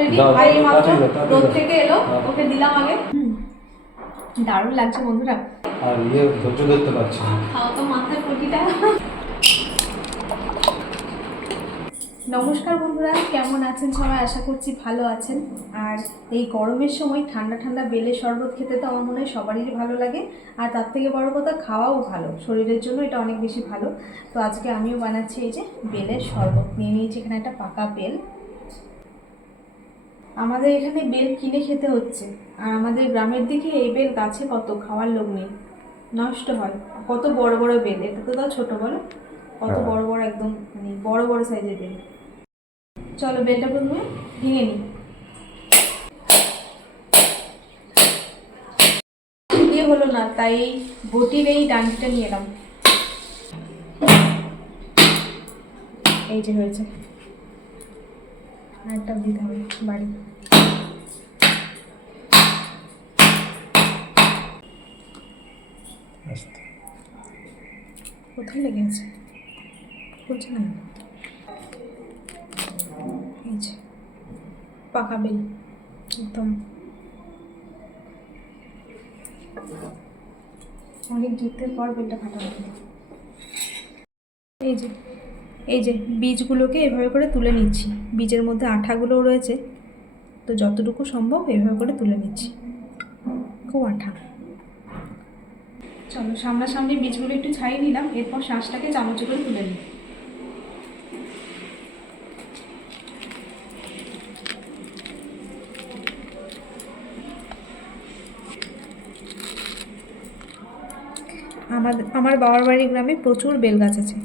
Ready মাত্র। থেকে এলো। ওকে দিলাম আগে। দারুণ লাগছে বন্ধুরা। আর ইয়ে ধৈর্য ধরতে পারছি তো মাথায় পটিটা নমস্কার বন্ধুরা কেমন আছেন সবাই? আশা করছি ভালো আছেন। আর এই গরমের সময় ঠান্ডা ঠান্ডা বেলের শরবত খেতে তো আমার মনে হয় সবারই ভালো লাগে। আর তার থেকে বড় কথা খাওয়াও ভালো। শরীরের জন্য এটা অনেক বেশি ভালো। তো আজকে আমিও বানাচ্ছি এই যে বেলের শরবত। নিয়ে নিয়েছি এখানে একটা পাকা বেল। আমাদের এখানে বেল কিনে খেতে হচ্ছে। আর আমাদের গ্রামের দিকে এই বেল গাছে কত খাওয়ার লোক নেই। নষ্ট হয়। কত বড় বড় বেল এটা তো তাও ছোট বলো। কত হ্যাঁ। বড় বড় একদম মানে বড় বড় সাইজের বেল। চলো বেলটা প্রথমে ভেঙে নিই। দিয়ে হলো না তাই এই বটির এই ডান্ডিটা নিয়ে এলাম। এই যে হয়েছে। আরেকটা দিতে হবে বাড়ি। কোথায় লেগে আছে খুলছে না। এই যে পাকা বেল একদম। অনেক যুদ্ধের পর বেলটা ফাটা এই যে এই যে বীজগুলোকে এভাবে করে তুলে নিচ্ছি। বীজের মধ্যে আঠাগুলোও রয়েছে। তো যতটুকু সম্ভব এভাবে করে তুলে নিচ্ছি। খুব আঠা। চলো সামনাসামনি বীজগুলো একটু ছাড়িয়ে নিলাম, এরপর শ্বাসটাকে চামচে করে তুলে নিই। আমাদের আমার বাবার বাড়ির গ্রামে প্রচুর বেল গাছ আছে।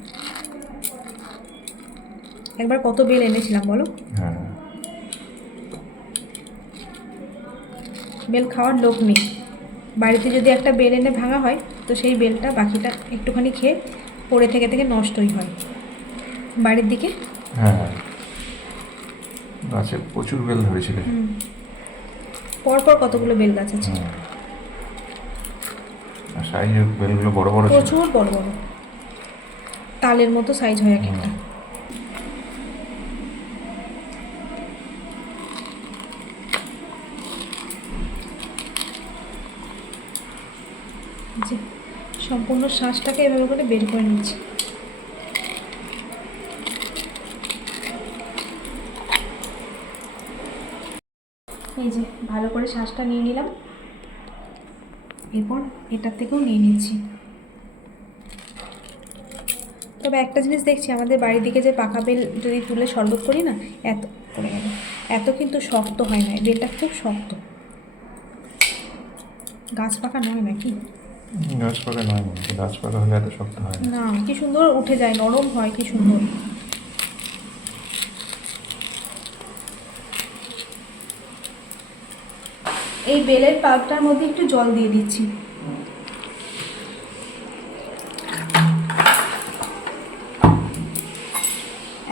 একবার কত বেল এনেছিলাম বলো? হ্যাঁ। বেল খাওয়ার লোক নেই। বাড়িতে যদি একটা বেল এনে ভাঙা হয় তো সেই বেলটা বাকিটা একটুখানি খেয়ে পড়ে থেকে থেকে নষ্টই হয়। বাড়ির দিকে? হ্যাঁ। গাছে প্রচুর বেল ধরেছিল। হুম। পরপর কতগুলো বেল গাছ আছে? সাইজের বেলগুলো বড় বড় প্রচুর বড় বড়। তালের মতো সাইজ হয় এক একটা হুম। যে সম্পূর্ণ শ্বাসটাকে এভাবে করে বের করে নিচ্ছি। এই যে, ভালো করে শ্বাসটা নিয়ে নিলাম। এরপর এটার থেকেও নিয়ে নিচ্ছি। তবে একটা জিনিস দেখছি, আমাদের বাড়ির দিকে যে পাকা বেল যদি তুলে শরবত করি না, এত করে গেল। এত কিন্তু শক্ত হয় না বেলটা খুব শক্ত। গাছ পাকা নয় নাকি? গাছ পাকা নয় গাছ পাকা হলে এত শক্ত হয় না, কি সুন্দর উঠে যায়, নরম হয়, কি সুন্দর। এই বেলের মধ্যে একটু জল দিয়ে দিচ্ছি।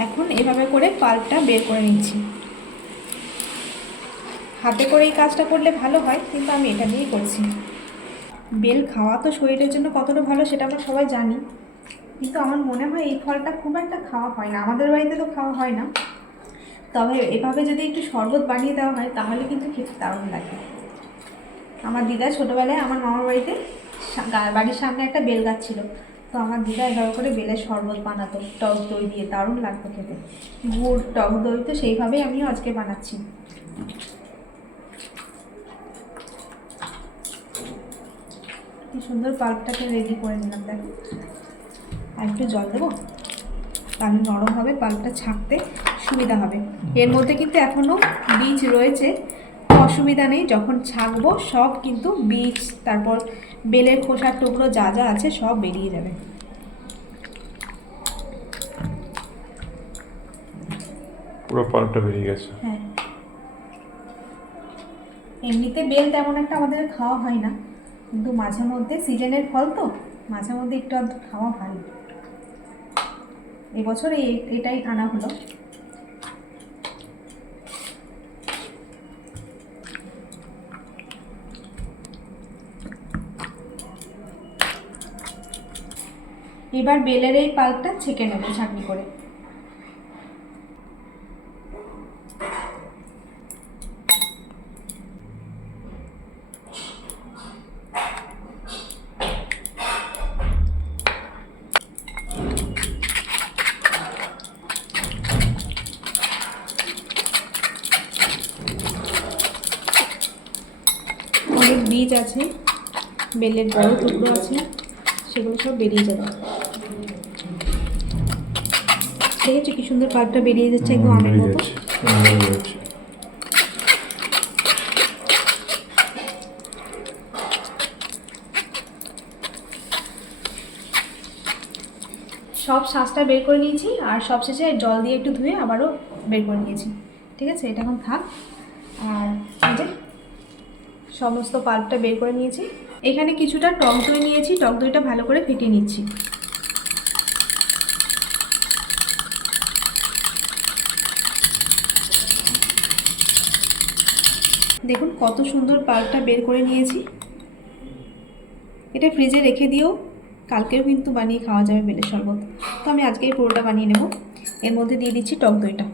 এখন এভাবে করে পাল্পটা বের করে নিচ্ছি। হাতে করে এই কাজটা করলে ভালো হয়, কিন্তু আমি এটা দিয়েই করছি। বেল খাওয়া তো শরীরের জন্য কতটা ভালো সেটা আমরা সবাই জানি। কিন্তু আমার মনে হয় এই ফলটা খুব একটা খাওয়া হয় না। আমাদের বাড়িতে তো খাওয়া হয় না। তবে এভাবে যদি একটু শরবত বানিয়ে দেওয়া হয়, তাহলে কিন্তু খেতে দারুণ লাগে। আমার দিদা ছোটোবেলায় আমার মামার বাড়িতে বাড়ির সামনে একটা বেল গাছ ছিল। তো আমার দিদা এভাবে করে বেলের শরবত বানাতো, টক দই দিয়ে। দারুণ লাগতো খেতে। গুড়, টক দই তো সেইভাবেই আমিও আজকে বানাচ্ছি। কি সুন্দর পাল্পটাকে রেডি করে নিলাম দেখো। আর একটু জল দেবো? তাহলে নরম হবে পাল্পটা ছাঁকতে সুবিধা হবে। এর মধ্যে কিন্তু এখনও বীজ রয়েছে অসুবিধা নেই যখন ছাঁকবো সব কিন্তু বীজ তারপর বেলের খোসার টুকরো যা যা আছে সব বেরিয়ে যাবে। পুরো পাল্পটা বেরিয়ে গেছে। হ্যাঁ। এমনিতে বেল তেমন একটা আমাদের খাওয়া হয় না। কিন্তু মাঝে মধ্যে সিজনের ফল তো, মাঝে মধ্যে একটু আধটু খাওয়া ভালো এবছর এই এটাই আনা হলো। এবার বেলের এই পাল্পটা ছেঁকে নেব ছাঁকনি করে। বীজ আছে বেলের বড় টুকরো আছে সেগুলো সব বেরিয়ে যাবে। দেখেছ কি সুন্দর পাল্পটা বেরিয়ে যাচ্ছে একদম আমের মতো। সব শ্বাসটা বের করে নিয়েছি আর সবশেষে জল দিয়ে একটু ধুয়ে আবারও বের করে নিয়েছি। ঠিক আছে এটা এখন থাক। আর সমস্ত পাল্পটা বের করে নিয়েছি। এখানে কিছুটা টক দই নিয়েছি, টক দইটা ভালো করে ফেটিয়ে নিচ্ছি। দেখুন কত সুন্দর পাল্পটা বের করে নিয়েছি। এটা ফ্রিজে রেখে দিয়েও কালকেও কিন্তু বানিয়ে খাওয়া যাবে বেলের শরবত। তো আমি আজকেই পুরোটা বানিয়ে নেব। এর মধ্যে দিয়ে দিচ্ছি টক দইটা।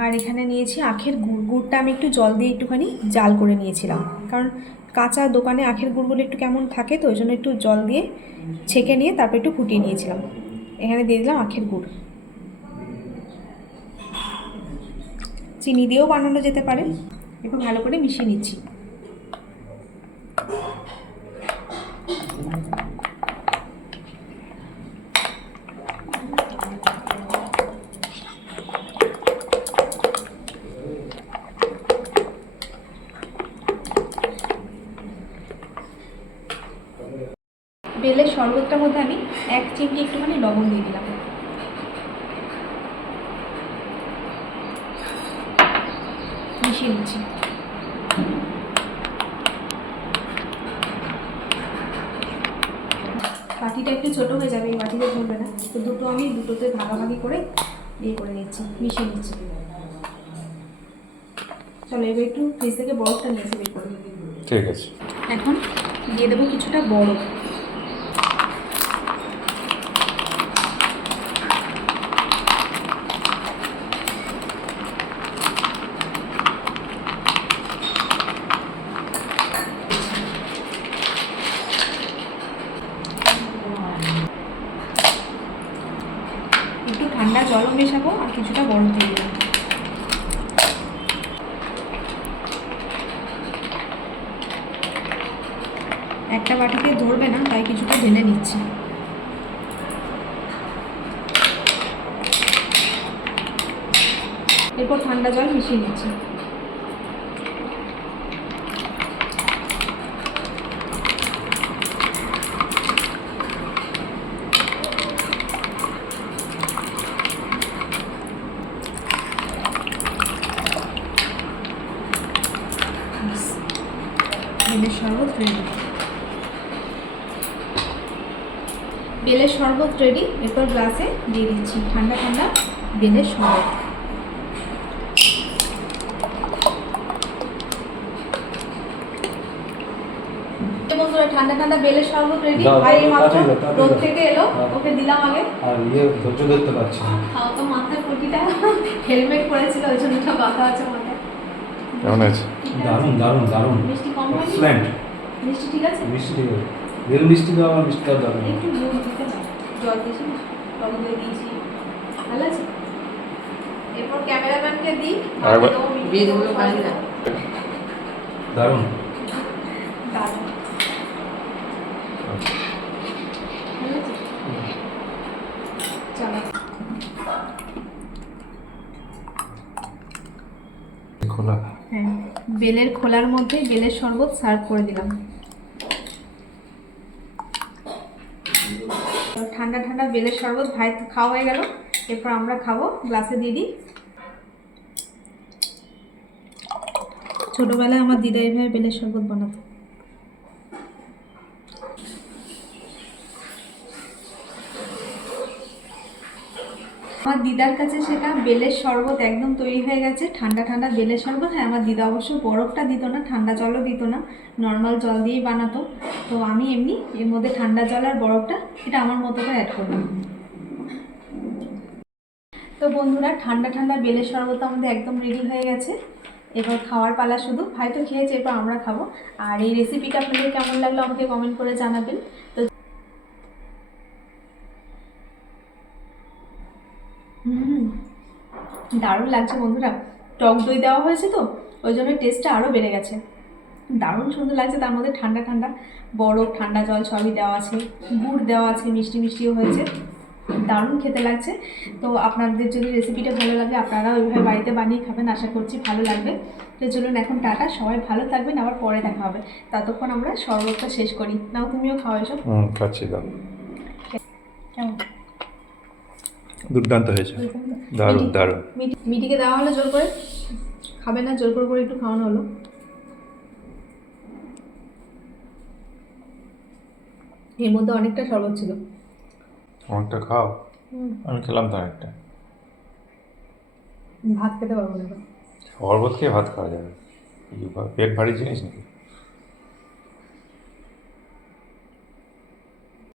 আর এখানে নিয়েছি আখের গুড়। গুড়টা আমি একটু জল দিয়ে একটুখানি জাল করে নিয়েছিলাম। কারণ কাঁচা দোকানে আখের গুড়গুলো একটু কেমন থাকে তো, ওই জন্য একটু জল দিয়ে ছেঁকে নিয়ে তারপর একটু ফুটিয়ে নিয়েছিলাম। এখানে দিয়ে দিলাম আখের গুড়। চিনি দিয়েও বানানো যেতে পারে। একটু ভালো করে মিশিয়ে নিচ্ছি। বেলের মধ্যে আমি এক চিমটি একটুখানি লবণ দিয়ে দিলাম। মিশিয়ে নিচ্ছি। বাটিটা একটু ছোটো হয়ে যাবে এই বাটিতে ধরবে না। তো দুটো আমি দুটোতে ভাগাভাগি করে ইয়ে করে নিচ্ছি মিশিয়ে নিচ্ছি। চলো এবার একটু ফ্রিজ থেকে বরফটা নিয়ে এসে বের করে ঠিক আছে। এখন দিয়ে দেবো কিছুটা বরফ একটু ঠান্ডা জলও মেশাবো আর কিছুটা গরম তেল দেবো। একটা বাটিতে ধরবে না, তাই কিছুটা ঢেলে নিচ্ছে। এরপর ঠান্ডা জল মিশিয়ে নিচ্ছি। বেলের শরবত রেডি বেলের শরবত রেডি এরপর গ্লাসে দিয়ে দিচ্ছি ঠান্ডা ঠান্ডা বেলের শরবত। বন্ধুরা ঠান্ডা ঠান্ডা বেলের শরবত রেডি ভাই এই মাত্র রোদ থেকে এলো। ওকে দিলাম আগে। আর ইয়ে ধৈর্য ধরতে পারছি না। তো মাথায় পটিটা হেলমেট পরেছিল ওই জন্য কথা আছে মাথায়। কেমন আছে? আছে। দারুণ দারুণ দারুণ। মিষ্টি কম এক্সেলেন্ট মিষ্টি ঠিক আছে? মিষ্টি ঠিক আছে। রেল মিষ্টি দাও আর মিষ্টি দাও দারুণ একটু নুন দিতে দাও জল দিয়েছি টক দই দিয়েছি। ভালো আছে? এরপর ক্যামেরাম্যানকে দিই। আরেকবার। বীজগুলো পাই। না। দারুণ। দারুণ। ভালো আছে? চলো। খোলা বেলের খোলার মধ্যে বেলের শরবত সার্ভ করে দিলাম। ঠান্ডা ঠান্ডা বেলের শরবত ভাই খাওয়া হয়ে গেল। এরপর আমরা খাব গ্লাসে দিয়ে দিই। ছোটোবেলায় আমার দিদা এভাবে বেলের শরবত বানাতো। আমার দিদার কাছে সেটা বেলের শরবত একদম তৈরি হয়ে গেছে, ঠান্ডা ঠান্ডা বেলের শরবত। হ্যাঁ আমার দিদা অবশ্য বরফটা দিত না, ঠান্ডা জলও দিত না নর্মাল জল দিয়েই বানাতো। তো আমি এমনি এর মধ্যে ঠান্ডা জল আর বরফটা এটা আমার মতো অ্যাড করলাম। তো বন্ধুরা, ঠান্ডা ঠান্ডা বেলের শরবত আমাদের একদম রেডি হয়ে গেছে। এবার খাওয়ার পালা শুধু। ভাই তো খেয়েছে, এরপর আমরা খাব। আর এই রেসিপিটা আপনাদের কেমন লাগল আমাকে কমেন্ট করে জানাবেন। তো দারুণ লাগছে বন্ধুরা। টক দই দেওয়া হয়েছে তো ওই জন্য টেস্টটা আরও বেড়ে গেছে। দারুণ সুন্দর লাগছে তার মধ্যে ঠান্ডা ঠান্ডা বরফ ঠান্ডা জল সবই দেওয়া আছে গুড় দেওয়া আছে মিষ্টি মিষ্টিও হয়েছে। দারুণ খেতে লাগছে। তো আপনাদের যদি রেসিপিটা ভালো লাগে আপনারা ওইভাবে বাড়িতে বানিয়ে খাবেন আশা করছি ভালো লাগবে। তো চলুন এখন টাটা সবাই ভালো থাকবেন আবার পরে দেখা হবে। ততক্ষণ আমরা শরবতটা শেষ করি। নাও তুমিও খাও এসব হুম খাচ্ছি কেমন? দুর্দান্ত হয়েছে। দারুণ দারুণ। মিটিকে দেওয়া হলো জোর করে। খাবে না জোর করে করে একটু খাওয়ানো হলো। এর মধ্যে অনেকটা শরবত ছিল। অনেকটা খাও? আমি খেলাম তো অনেকটা। ভাত খেতে পারব না। শরবত খেয়ে ভাত খাওয়া যাবে। পেট ভারী জিনিস নাকি?